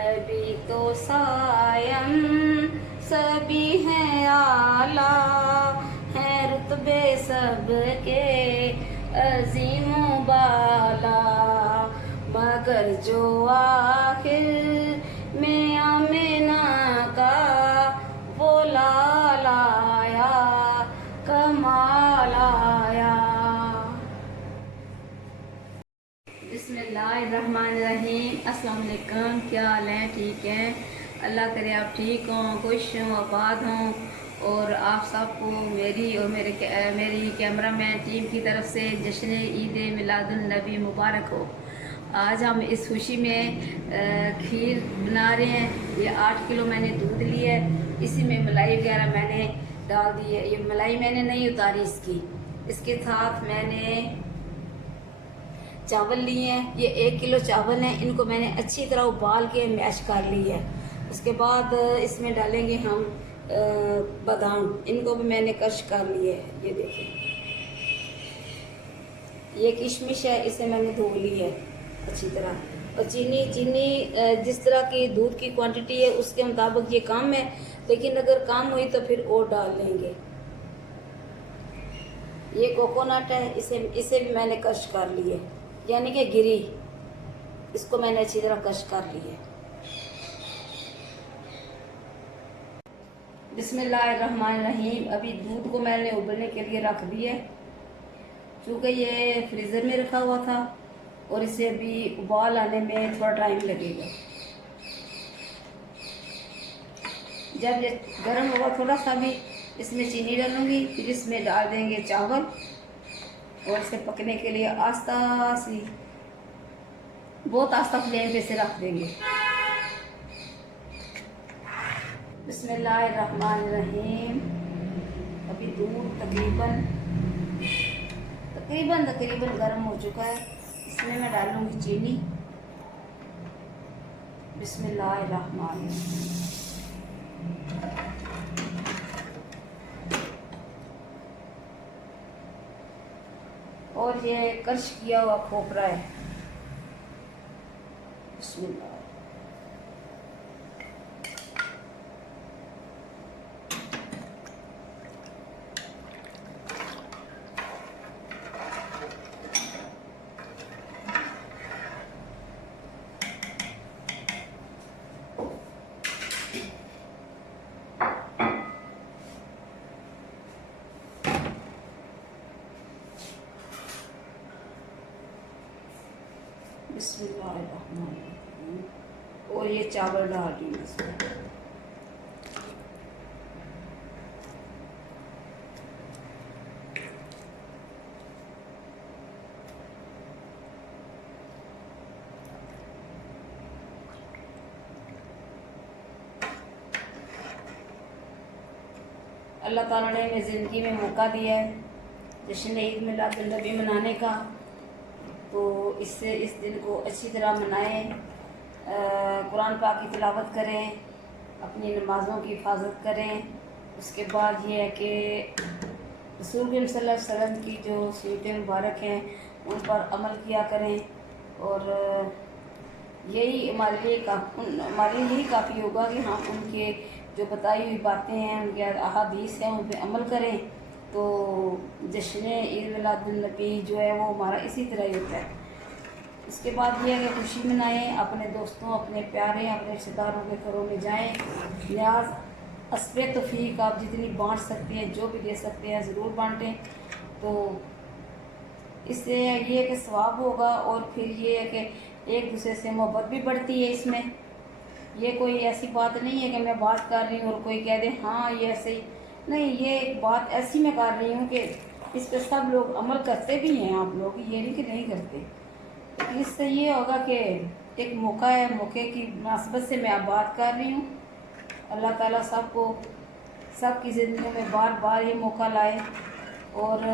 नबी तो सायम सभी हैं आला, हैं रुतबे सबके अजीमो बाला, मगर जो आखिर में आमिना का वो लाल आया, कमाल आया। बिस्मिल्लाहिर्रहमानिर्रहीम। अस्सलाम वालेकुम। क्या हाल है? ठीक है, अल्लाह करे आप ठीक हों, खुश हों, आबाद हों। और आप सबको मेरी और मेरी कैमरामैन टीम की तरफ से जश्न ईद मिलादुन नबी मुबारक हो। आज हम इस खुशी में खीर बना रहे हैं। ये 8 किलो मैंने दूध लिया है, इसी में मलाई वगैरह मैंने डाल दी है। ये मलाई मैंने नहीं उतारी इसके साथ मैंने चावल लिए हैं। ये 1 किलो चावल हैं, इनको मैंने अच्छी तरह उबाल के मैश कर ली है। उसके बाद इसमें डालेंगे हम बादाम, इनको भी मैंने क्रश कर लिए है। ये देखिए, ये किशमिश है, इसे मैंने धो ली है अच्छी तरह। और चीनी जिस तरह की दूध की क्वांटिटी है उसके मुताबिक ये कम है, लेकिन अगर कम हुई तो फिर और डाल लेंगे। ये कोकोनट है, इसे भी मैंने क्रश कर ली है, यानी कि गिरी, इसको मैंने अच्छी तरह क्रश कर ली है। बिस्मिल्लाहिर्रहमानिर्रहीम। अभी दूध को मैंने उबलने के लिए रख दिया, क्योंकि ये फ्रीज़र में रखा हुआ था और इसे अभी उबाल आने में थोड़ा टाइम लगेगा। जब ये गर्म होगा थोड़ा सा भी, इसमें चीनी डालूंगी, फिर इसमें डाल देंगे चावल और इसे पकने के लिए बहुत आस्ता फ्लेम पे से रख देंगे। बिस्मिल्लाहिर्रहमानिर्रहीम। अभी दूध तकरीबन गर्म हो चुका है, इसमें मैं डालूंगी चीनी। बिस्मिल्लाहिर्रहमानिर्रहीम। और ये क्रश किया हुआ खोपरा है। बिस्मिल्लाह। बिस्मिल्लाहिर्रहमानिर्रहीम। और ये चावल डाल दी इसमें। अल्लाह ताला ने हमें ज़िंदगी में मौका दिया है जश्न ईद मिलादुन नबी मनाने का, तो इससे इस दिन को अच्छी तरह मनाएं, कुरान पाक की तिलावत करें, अपनी नमाज़ों की हिफाजत करें। उसके बाद ये है कि रसूल करीम सल्लल्लाहु अलैहि वसल्लम की जो सुन्नतें मुबारक हैं उन पर अमल किया करें। और यही हमारे लिए काफ़ी होगा कि हम उनके जो बताई हुई बातें हैं, उनके अहादीस हैं, उन पर अमल करें। तो जश्न ईद मिलादुन नबी जो है वो हमारा इसी तरह ही होता है। इसके बाद ये है कि खुशी मनाएं, अपने दोस्तों, अपने प्यारे, अपने रिश्तेदारों के घरों में जाएं। न्याज अस्बे तौफीक आप जितनी बांट सकते हैं, जो भी दे सकते हैं, ज़रूर बांटें। तो इससे ये है कि सवाब होगा, और फिर ये है कि एक दूसरे से मोहब्बत भी बढ़ती है। इसमें ये कोई ऐसी बात नहीं है कि मैं बात कर रही हूँ और कोई कह दे हाँ ये ऐसे ही नहीं, ये एक बात ऐसी मैं कर रही हूँ कि इस पर सब लोग अमल करते भी हैं। आप लोग ये नहीं कि नहीं करते। तो इससे ये होगा कि एक मौका है, मौके की मुनासबत से मैं अब बात कर रही हूँ। अल्लाह ताला सबकी ज़िंदगी में बार बार ये मौका लाए और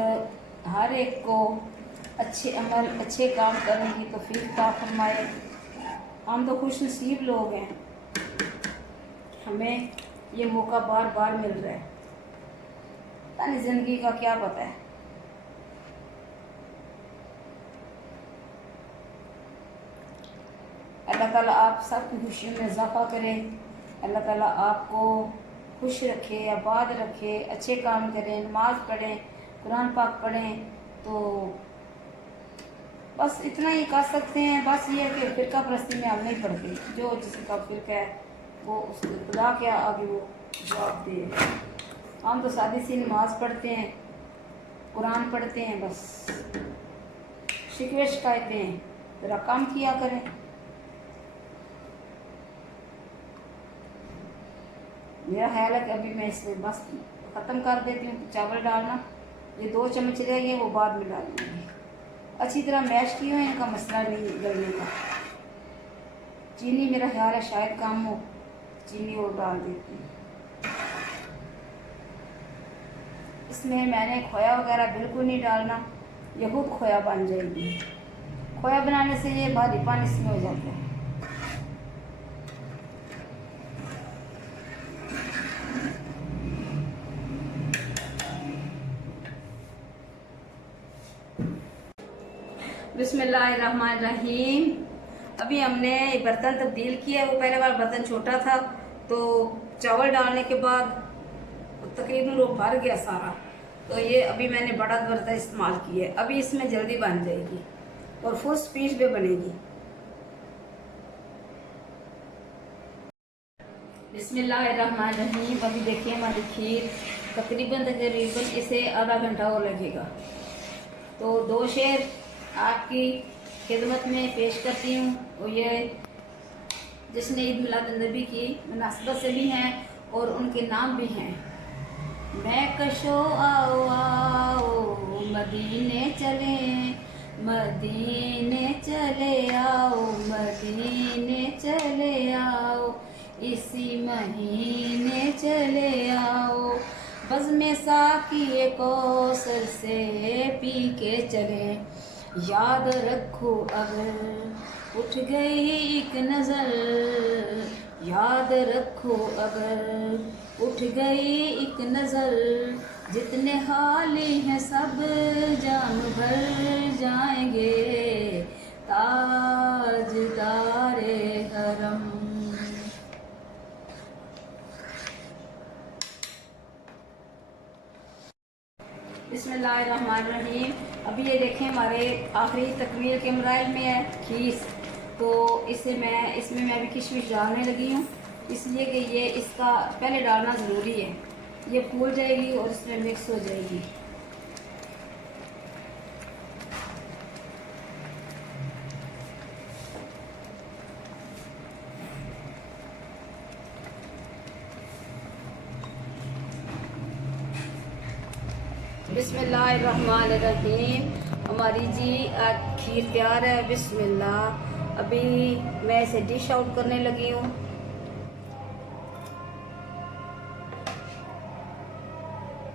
हर एक को अच्छे अमल, अच्छे काम करने की तौफीक अता फरमाए। हम तो खुश नसीब लोग हैं, हमें ये मौका बार बार मिल रहा है। पता नहीं ज़िंदगी का क्या पता है। अल्लाह अल्लाह ताला आप सबकी खुशियों में इजाफा करे, अल्लाह ताला आपको खुश रखे, आबाद रखे, अच्छे काम करें, नमाज पढ़ें, कुरान पाक पढ़ें। तो बस इतना ही कर सकते हैं। बस ये है कि फ़िरका परस्ती में हम नहीं पढ़ते, जो जिसका फ़िरका है वो उस खुदा के आगे वो जवाब दे। हम तो सादी सी नमाज पढ़ते हैं, कुरान पढ़ते हैं, बस शिकवे शिकायतें ज़रा कम किया करें। मेरा ख्याल है कि अभी मैं इसे बस ख़त्म कर देती हूँ। चावल डालना, ये 2 चम्मच रह गए, वो बाद में डालूंगी। अच्छी तरह मैश किए हैं, इनका मसला नहीं गलने का। चीनी मेरा ख्याल है शायद कम हो, चीनी और डाल देती हूँ। इसमें मैंने खोया वगैरह बिल्कुल नहीं डालना, ये खुद खोया बन जाएगी। खोया बनाने से ये भारीपन इसमें हो जाता है। बिस्मिल्लाहिर्रहमानिर्रहीम। अभी हमने बर्तन तब्दील किया है। वो पहले बार बर्तन छोटा था, तो चावल डालने के बाद तकरीबन वो भर गया सारा। तो ये अभी मैंने बड़ा बर्तन इस्तेमाल किया है। अभी इसमें जल्दी बन जाएगी और फुल स्पीड पे बनेगी। बिस्मिल्लाहिर्रहमानिर्रहीम। अभी देखिए हमारी खीर तकरीबन इसे आधा घंटा और लगेगा। तो 2 शेर आपकी खिदमत में पेश करती हूँ। और ये जश्न ईद मिलादुन्नबी की मुनासबत से भी हैं और उनके नाम भी हैं। मैं कशो आओ आओ मदीने चले, मदीने चले आओ, मदीने चले आओ, इसी महीने चले आओ, बज़्म साक़ी कौसर से पी के चले। याद रखो अगर उठ गई एक नज़र, याद रखो अगर उठ गई एक नज़र, जितने हाली हैं सब जाम भर जाएंगे, ताजदारे हरम। बिस्मिल्लाहिर्रहमानिर्रहीम। अभी ये देखें हमारे आखिरी तकमील के मराइल में है खीर। तो इसमें मैं अभी किशमिश डालने लगी हूँ, इसलिए कि ये इसका पहले डालना ज़रूरी है। ये फूल जाएगी और इसमें मिक्स हो जाएगी। बिस्मिल्लाहिर्रहमानिर्रहीम। हमारी जी खीर तैयार है। बिस्मिल्लाह। अभी मैं इसे डिश आउट करने लगी हूँ।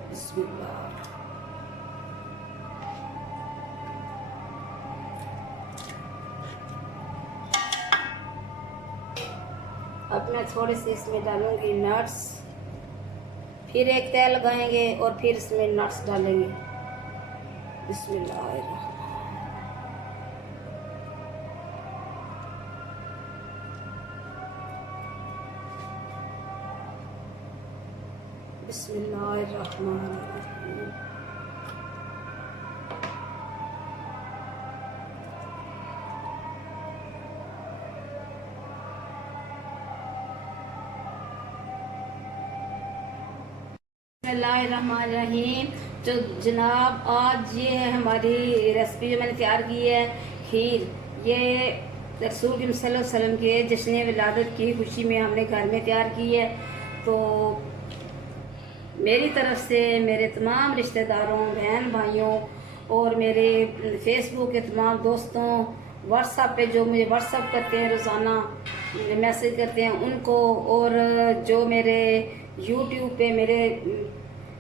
बिस्मिल्लाह। अब मैं थोड़े से इसमें डालूंगी नट्स, फिर एक तेल लगाएंगे और फिर इसमें नट्स डालेंगे। बिस्मिल्लाह। बिस्मिल्लाहिर्रहमानिर्रहीम। बिस्मिल्लाहिर्रहमानिर्रहीम। तो जनाब आज ये है हमारी रेसिपी जो मैंने तैयार की है खीर। ये रसूल सल्लल्लाहु अलैहि वसल्लम के जश्न विलादत की खुशी में हमने घर में तैयार की है। तो मेरी तरफ से मेरे तमाम रिश्तेदारों, बहन भाइयों और मेरे फेसबुक के तमाम दोस्तों, व्हाट्सएप पे जो मुझे व्हाट्सएप करते हैं, रोज़ाना मैसेज करते हैं उनको, और जो मेरे यूट्यूब पे मेरे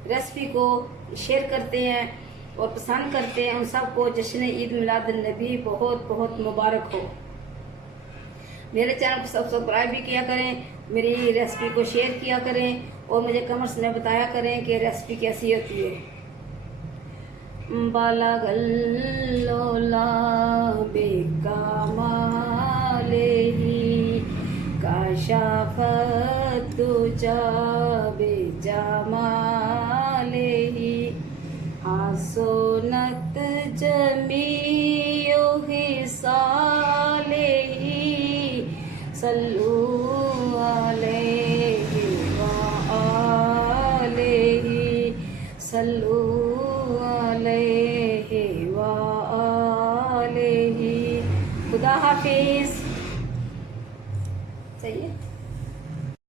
रेसिपी को शेयर करते हैं और पसंद करते हैं, उन सबको जश्न ईद मिलादुन्नबी बहुत बहुत मुबारक हो। मेरे चैनल को सब्सक्राइब भी किया करें, मेरी रेसिपी को शेयर किया करें और मुझे कमेंट्स में बताया करें कि रेसिपी कैसी होती है। बालागल्लोला बेकामाले ही बेजामालेहि हासोनत जमीयो हिसालेहि सल्लू अलैहि व आलिहि सल्लू अलैहि व आलिहि। खुदा हाफिज़।